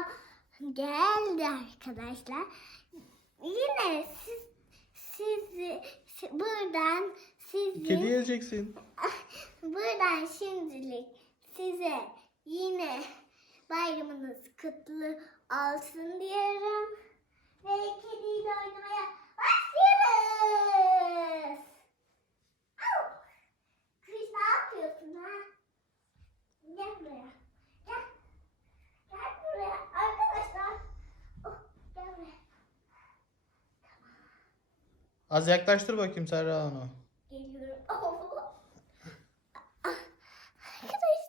babam geldi arkadaşlar. Yine siz sizi si- buradan sizi Kedi yiyeceksin. buradan şimdilik size yine bayramınız kutlu olsun diyorum. Ve kediyle oynamaya başlıyoruz. Au! Kız ne yapıyorsun ha? Gel buraya. Gel. Gel buraya arkadaşlar. Oh, gel buraya. Az yaklaştır bakayım Serra onu. Geliyorum.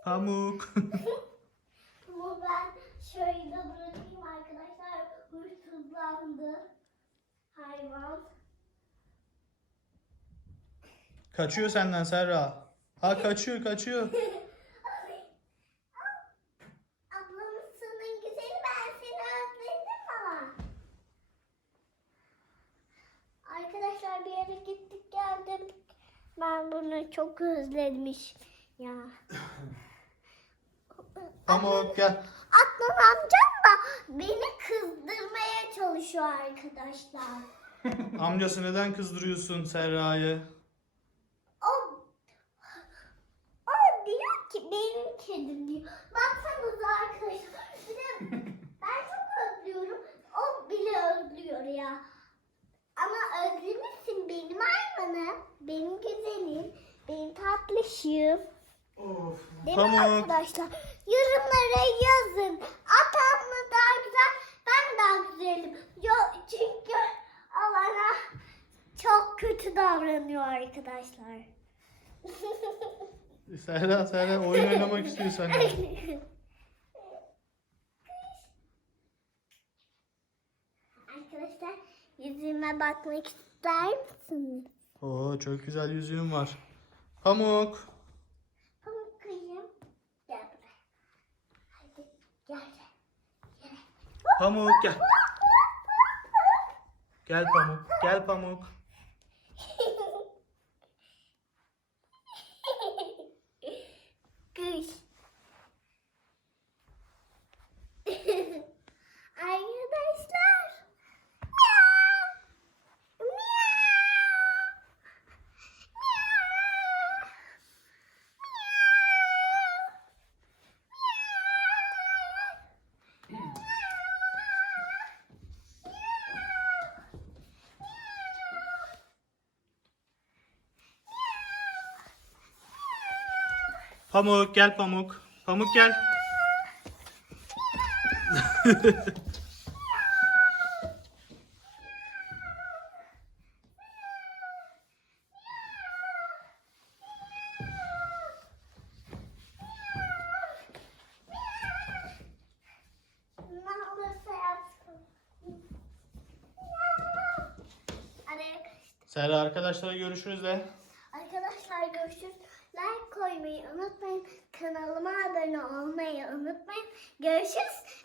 Pamuk. bunu ben şöyle bırakayım arkadaşlar. Hırsızlandı. Hayvan. kaçıyor senden Serra. Ha kaçıyor kaçıyor. Yere gittik geldim. Ben bunu çok özlemiş ya. Pamuk gel. Adnan amcam da beni kızdırmaya çalışıyor arkadaşlar. Amcası neden kızdırıyorsun Serra'yı? O, o diyor ki benim kedim diyor. Baksanıza arkadaşlar. Bir de ben çok özlüyorum. O bile özlüyor ya. Ama özlemişsin benim hayvanım. Benim güzelim. Benim tatlışım. Of. Değil mi arkadaşlar? Yorumlara yazın. Atam mı daha güzel, ben daha güzelim? Yo, çünkü Alana çok kötü davranıyor arkadaşlar. Serra Serra oyun oynamak istiyor senden. arkadaşlar yüzüme bakmak ister misiniz? Oo çok güzel yüzüğün var. Pamuk. Pamuk kızım gel buraya. Hadi gel. Gel. Pamuk gel. Gel Pamuk. Gel Pamuk. Pamuk gel Pamuk. Pamuk gel. Serra arkadaşlara görüşürüz de. Arkadaşlar görüşürüz. Koymayı unutmayın. Kanalıma abone olmayı unutmayın. Görüşürüz.